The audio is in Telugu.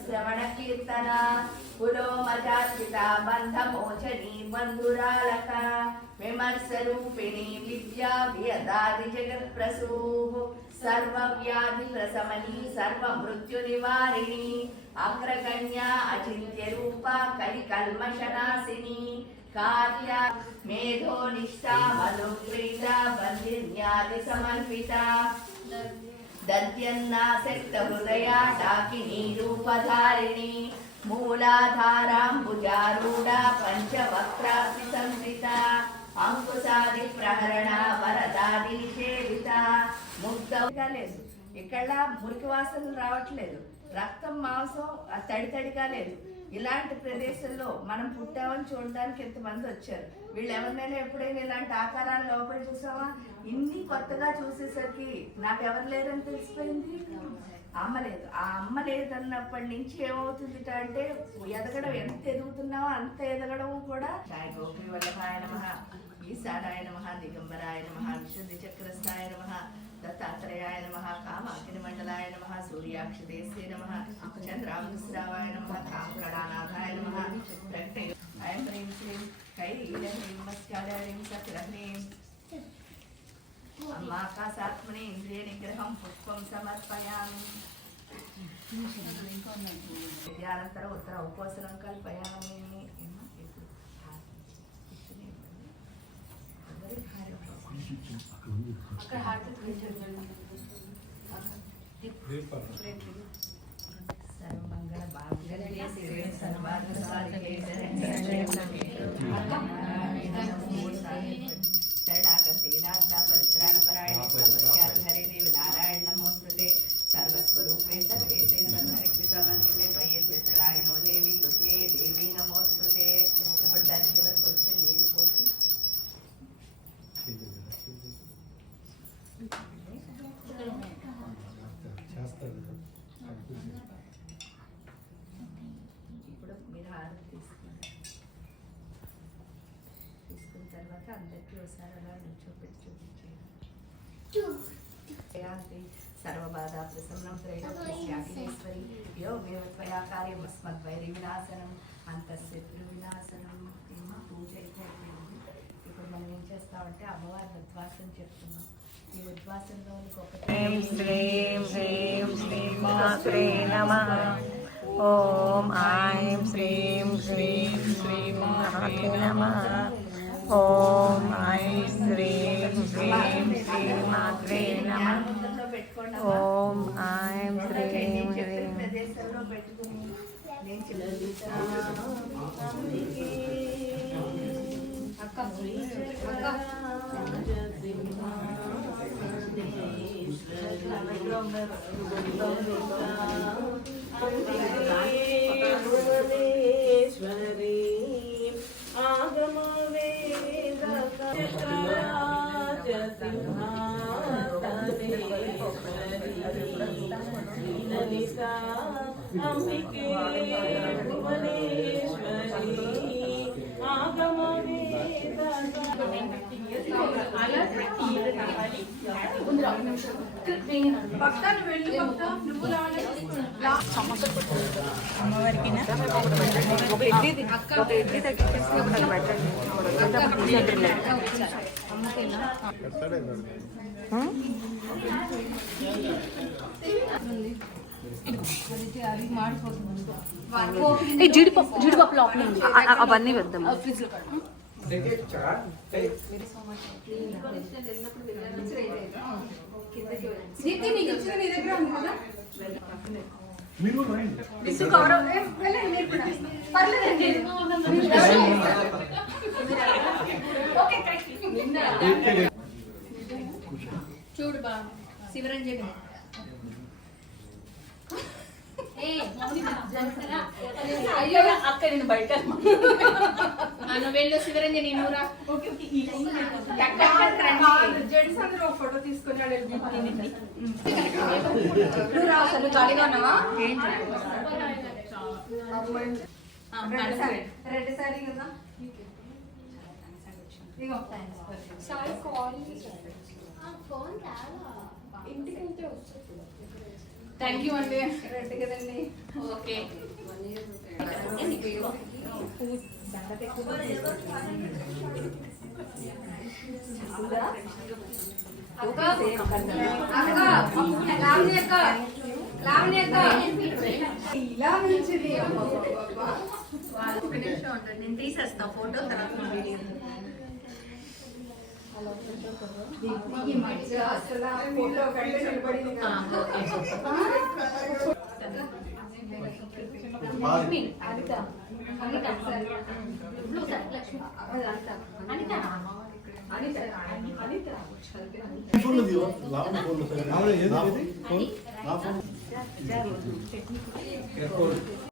శ్రవణ కీర్తన పులోమజాచిత బంధమోచని బంధురాలక విమర్శ రూపిణి విద్యా వ్యదాది జగత్ప్రసూ సర్వవ్యాధి ప్రశమని సర్వ మృత్యు నివారిణి అగ్రగణ్య అచింత్య రూప కలి కల్మషనాశిని కార్య మేధోనిష్ఠా మధుక్రీడ బంధిన్యాది సమర్పిత దద్యన్నాసక్త హృదయా డాకినీ రూపధారిణి మూలాధారాంబుజారూఢ పంచవక్త్రాసి సంస్థిత అంకుశాది ప్రహరణ వరదాది సేవిత ముగ్ధగా లేదు. ఇక్కడ మురికి వాసనలు రావట్లేదు, రక్తం మాంసం తడితడిగా లేదు. ఇలాంటి ప్రదేశంలో మనం పుట్టామని చూడడానికి ఎంతమంది వచ్చారు. వీళ్ళు ఎవరినైనా ఎప్పుడైనా ఇలాంటి ఆకారాలు లోపల చూసావా? ఇన్ని కొత్తగా చూసేసరికి నాకు ఎవరు లేరని తెలిసిపోయింది. అమ్మ లేదు. ఆ అమ్మ లేదన్నప్పటి నుంచి ఏమవుతుంది అంటే ఎదగడం ఎంత ఎదుగుతున్నావో అంత ఎదగడం కూడా. గోపి వల్లభాయ నమః, ఈశానాయ నమః, దిగంబరాయ నమః, విశుద్ధి చక్రస్థాయ నమః, దత్తాత్రేయాయ నమః, కామాకిని మండలాయ నమః, సూర్యాక్షదేశే నమః, చంద్రామృశ్రావాయ నమః, కామకళానాథాయ నమః. ప్రకటే ఐం హ్రీం శ్రీం కైలీలం నమస్కారం సత్రహ్రీం అమ్మాకాశాత్మనే ఇంద్రియ నిగ్రహం పుష్పం సమర్పయామి. విద్యానంతరం ఉత్తర ఉపోసనం కల్పయామి. సర్వమంగళ భాగ్యదే శివే సర్వార్థ సాధికే శరణ్యే హరే దేవ నారాయణ నమోస్తుతే సర్వస్వరూపే సర్వేశే సర్వరక్షితమన్వితే భయేభ్యసరాయణో దేవి తుతే దేవి నమోస్తుతే. ఇప్పుడు దాని చివరికి వచ్చి నీళ్ళు పోసి ఇప్పుడు మీరు హారతి తీసుకున్న తర్వాత అందరికీ ఒకసారి అలా నిల్చోపెట్టి చూపించేయండి. సర్వబాధా ప్రసన్నం త్రైలోక్యేశ్వరి యో మేవ త్వయా కార్యమస్మద్వైరి వినాశనం అంతఃశత్రు వినాశనం. పూజ అయిపోయింది. ఇప్పుడు మనం ఏం చేస్తామంటే అమ్మవారి ఉద్వాసం చెప్తున్నాం. ఈ ఉద్వాసంలో శ్రీం శ్రీం హ్రీం శ్రీం మాత్రే నమః. ఓం ఐం శ్రీం శ్రీం శ్రీం మాత్రే నమః. ఓం ఐం శ్రీం శ్రీం శ్రీం మాత్రే నమః. ఓం ఐం శ్రీం శ్రీం ప్రదేశంలో పెట్టుకుని అంబికే భువనేశ్వరి ఆగమ అమ్మవారికి ఒక ఇడ్లీ తగ్గించేసి ఒకటి పెట్టండి. జీడిపప్పు లోపల అవన్నీ వేద్దాం. చూడు బా శివరంజన్ అక్క నేను బయట వెళ్ళు శివరంజని నూరా జెంట్స్ అందరూ ఫోటో తీసుకుని ఖాళీగా ఉన్నావా? రెడ్ సారీ కదా ఇగో సాయి కాల్ ఇంటికి వెళ్తే వస్తుంది. థ్యాంక్ యూ అండి. రెడ్ కదండి. ఓకే ఇలా మంచిది. నేను తీసేస్తా ఫోటో తర్వాత వీడియో. ఈ మధ్య అసలు ఫోటో కంటే నిలబడింది కదా. Anitha Anitha blue sir Lakshmi Anitha Anitha Anitha Anitha phone దియో లావణ ఫోన్ సరే నా ఫోన్